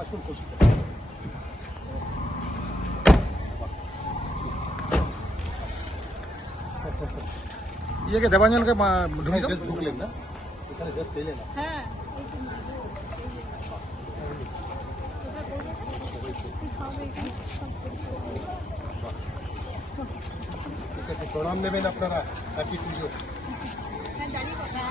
আসুন খুশি ইয়েকে দেবাঞ্জনকে ঢুকিয়ে দাও। জাস্ট ঢুকলেন না, এখানে জাস্ট এলেন না। হ্যাঁ ঠিক আছে, প্রণাম নেবেন আপনারা। হ্যাপি পুজো। দাঁড়িয়ে কথা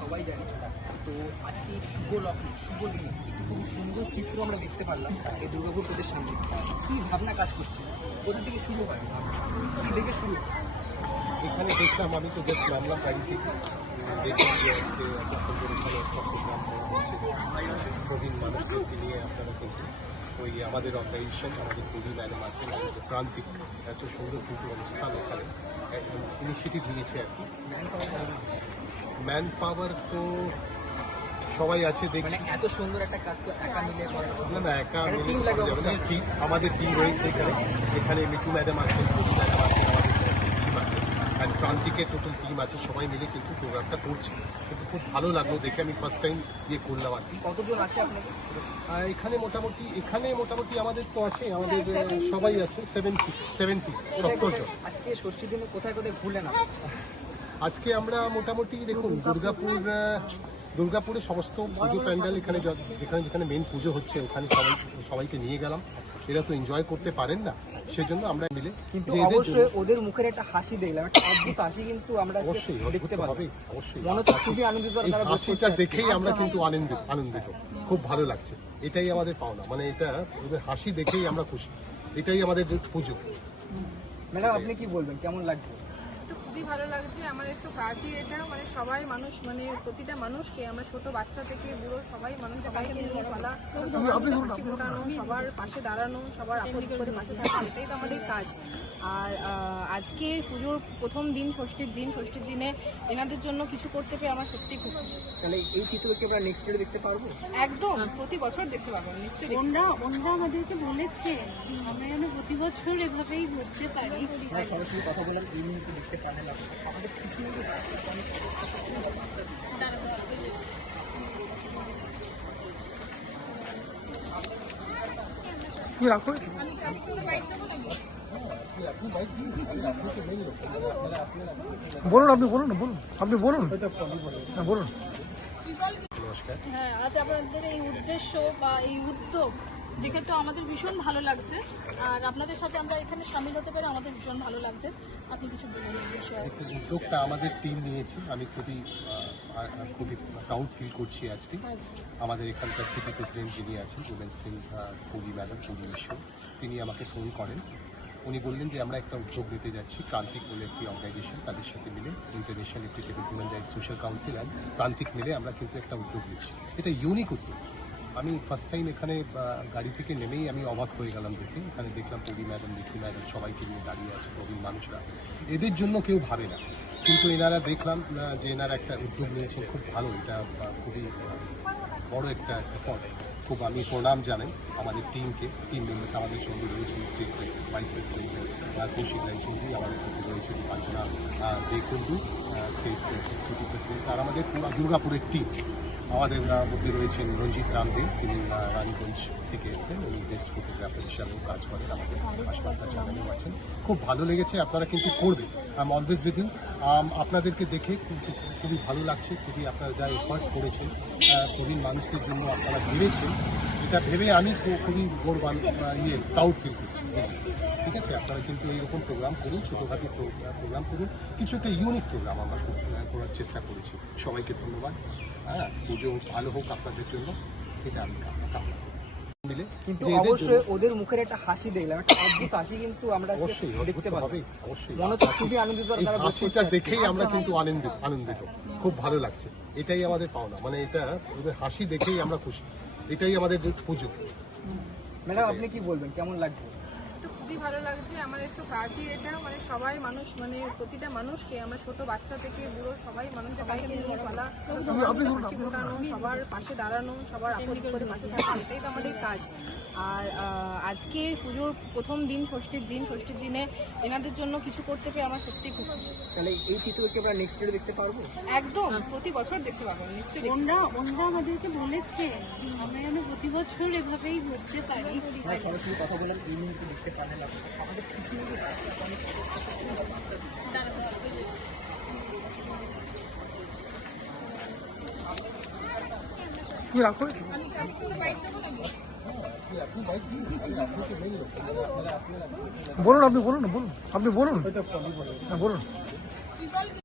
সবাই জানি। তো আজকে এই শুভ লগ্নে শুভ দিনে একটি খুব সুন্দর চিত্র আমরা দেখতে পারলাম এই দুর্গাপুর কোর্টের সামনে। কি ভাবনা কাজ করছে, কোথা থেকে শুরু হয়, কি দেখে শুরু হয়? এখানে দেখলাম, আমি তো জাস্ট নামলাম গাড়ি থেকে, দেখলাম যে আজকে এত সুন্দর এখানে একটা প্রোগ্রাম করা হচ্ছে। প্রবীণ মানুষদেরকে নিয়ে আপনারা কিন্তু ওই আমাদের অর্গানাইজেশন, আমাদের প্রবীণ ম্যাডাম আছেন, আমাদের প্রান্তিক এত সুন্দর দুটো অনুষ্ঠান এখানে ইনিশিয়েটিভ নিয়েছে আর কি। ম্যান পাওয়ার তো সবাই আছে মানে দেখছি। এত সুন্দর একটা কাজ তো একা মিলে করা না না, একা একটা মিলে team লাগে করা যাবে না। অবশ্যই। টিম, আমাদের টিম রয়েছে এখানে। এখানে মিটু ম্যাডাম আছেন, প্রদীপ ম্যাডাম আছেন, আমাদের টিম আছে, আর প্রান্তিকের টোটাল টিম আছে। সবাই মিলে কিন্তু প্রোগ্রামটা করছে। কিন্তু খুব ভালো লাগলো দেখে, আমি ফার্স্ট টাইম ইয়ে করলাম আর কি। কতজন আছে আপনাদের? আর এখানে মোটামুটি আমাদের তো আছে, আমাদের সবাই আছে 70 70 জন। আজকে ষষ্ঠীর দিনে কোথায় কোথায় ঘুরলেন না? আজকে আমরা মোটামুটি দেখুন দুর্গাপুরে সমস্ত পুজো প্যান্ডেল এখানে যেখানে যেখানে মেন পুজো হচ্ছে ওখানে সবাইকে নিয়ে গেলাম। এরা তো এনজয় করতে পারেন না, সেজন্য আমরা মিলে কিন্তু যে এদের অবশ্যই জন্য- ওদের মুখের একটা হাসি দেখলাম, একটা অদ্ভুত হাসি কিন্তু আমরা আজকে অবশ্যই দেখতে অদ্ভুত পারলাম। হবে, অবশ্যই মনে হচ্ছে খুবই আনন্দিত এই তারা বসে হাসিটা আছে। দেখেই আমরা কিন্তু আনন্দিত, খুব ভালো লাগছে। এটাই আমাদের পাওনা, মানে এটা ওদের হাসি দেখেই আমরা খুশি। এটাই আমাদের যে পুজো। ম্যাডাম আপনি কি বলবেন, কেমন লাগছে? তো খুবই ভালো লাগছে। আমাদের তো কাজই এটা, মানে সবাই মানুষ, মানে প্রতিটা মানুষকে, আমরা ছোট বাচ্চা থেকে বুড়ো সবাই মানুষ, সবাইকে নিয়ে চলা, হাসি ফোটানো, সবার পাশে দাঁড়ানো, সবার আপদ বিপদে পাশে থাকা, এটাই তো আমাদের কাজ। আর আজকে পুজোর প্রথম দিন, ষষ্ঠীর দিনে এনাদের জন্য কিছু করতে পেরে আমার সত্যি খুব খুশি। তাহলে এই চিত্র কি আমরা নেক্সট ইয়ার দেখতে পারবো? একদম প্রতি বছর দেখতে পাবো নিশ্চয়ই। ওনরা আমাদেরকে বলেছে আমরা যেন প্রতি বছর এভাবেই ঘুরতে পারি। আমরা সরাসরি কথা বললাম, এই মুহূর্তে দেখতে পারলেন না। আমাদের কিছু তুমি রাখো। বলুন, আপনি বলুন না, বলুন, আপনি বলুন, হ্যাঁ বলুন। নমস্কার। হ্যাঁ, আজ আপনাদের এই উদ্দেশ্য বা এই উদ্যোগ দেখে তো আমাদের ভীষণ ভালো লাগছে, আর আপনাদের সাথে আমরা এখানে সামিল হতে পেরে আমাদের ভীষণ ভালো লাগছে। আপনি কিছু বলুন এই বিষয়ে। একটু উদ্যোগটা আমাদের টিম নিয়েছে, আমি খুবই প্রাউড ফিল করছি আজকে। আমাদের এখানকার সিটি প্রেসিডেন্ট যিনি আছেন, women's wing Pouli madam, Pouli মিশ্র, তিনি আমাকে ফোন করেন। উনি বললেন যে আমরা একটা উদ্যোগ নিতে যাচ্ছি, প্রান্তিক বলে একটি অর্গানাইজেশন, তাদের সাথে মিলে international applicable human rights social council and প্রান্তিক মিলে আমরা কিন্তু একটা উদ্যোগ নিচ্ছি। এটা ইউনিক উদ্যোগ। আমি ফার্স্ট টাইম এখানে গাড়ি থেকে নেমেই আমি অবাক হয়ে গেলাম দেখে। এখানে দেখলাম পৌলি ম্যাডাম, মিঠু ম্যাডাম সবাইকে নিয়ে দাঁড়িয়ে আছে, প্রবীণ মানুষরা। এদের জন্য কেউ ভাবে না, কিন্তু এনারা দেখলাম যে এনারা একটা উদ্যোগ নিয়েছেন, খুব ভালো। এটা খুবই বড় একটা এফর্ট। খুব আমি প্রণাম জানাই আমাদের টিমকে, টিম মেম্বার্স। আমাদের সঙ্গে রয়েছেন state vice president Koushik Roychowdhury, আমাদের মধ্যে রয়েছে দীপাঞ্জনা দেকুন্ডু, স্টেট সিটি প্রেসিডেন্ট, আর আমাদের পুরো দুর্গাপুরের টিম। আমাদের মধ্যে রয়েছেন রঞ্জিত রামদেব, তিনি রানীগঞ্জ থেকে এসেছেন, উনি বেস্ট ফটোগ্রাফার হিসাবেও কাজ করেন। আমাদের হাসপাতাল চ্যানেলেও আছেন। খুব ভালো লেগেছে, আপনারা কিন্তু করবেন। I am always with you. আপনাদেরকে দেখে খুবই ভালো লাগছে, খুবই আপনারা যা এফর্ট করেছেন প্রবীণ মানুষদের জন্য আপনারা ভেবেছেন, এটা ভেবে আমি খুবই প্রাউড ফিল করছি। ঠিক আছে, আপনারা কিন্তু এইরকম প্রোগ্রাম করুন, ছোটোখাটো প্রোগ্রাম করুন, কিছু একটা ইউনিক প্রোগ্রাম আমরা করার চেষ্টা করেছি। সবাইকে ধন্যবাদ। হ্যাঁ, পুজো ভালো হোক আপনাদের জন্য, এটা আমি কামনা করি। মিলে কিন্তু যে এদের অবশ্যই জন্য- ওদের মুখের একটা হাসি দেখলাম, একটা অদ্ভুত হাসি কিন্তু আমরা আজকে অবশ্যই দেখতে অদ্ভুত পারলাম। হবে, অবশ্যই। মনে হচ্ছে খুবই আনন্দিত এই তারা বসে হাসিটা আছে। দেখেই আমরা কিন্তু আনন্দিত, খুব ভালো লাগছে। এটাই আমাদের পাওনা, মানে এটা ওদের হাসি দেখেই আমরা খুশি। এটাই আমাদের যে পুজো। ম্যাডাম আপনি কি বলবেন, কেমন লাগছে? তো খুবই সত্যি ভালো লাগছে। আমাদের তো কাজই এটা, মানে সবাই মানুষ, মানে প্রতিটা মানুষকে আমরা ছোট বাচ্চা থেকে বুড়ো সবাই মানুষের গায়ে নিয়ে চলা, হাসি ফোটানো, সবার পাশে দাঁড়ানো, সবার আপদ বিপদে পাশে থাকা, এটাই তো আমাদের কাজ। আর আজকে পুজোর প্রথম দিন, ষষ্ঠীর দিনে এনাদের জন্য কিছু করতে পেরে আমার সত্যি খুব খুশি। তাহলে এই চিত্র কি আমরা নেক্সট ইয়ারে দেখতে পারবো? একদম প্রতি বছর দেখতে পাবো নিশ্চয়ই। ওনরা আমাদেরকে বলেছে আমরা যেন প্রতি বছর এভাবেই ঘুরতে পারি। আমরা সরাসরি কথা বললাম, এই মুহূর্তে দেখতে পারলাম আমাদের খুশি হয়ে তুমি রাখো। বলুন, আপনি বলুন, আপনি বলুন, হ্যাঁ বলুন।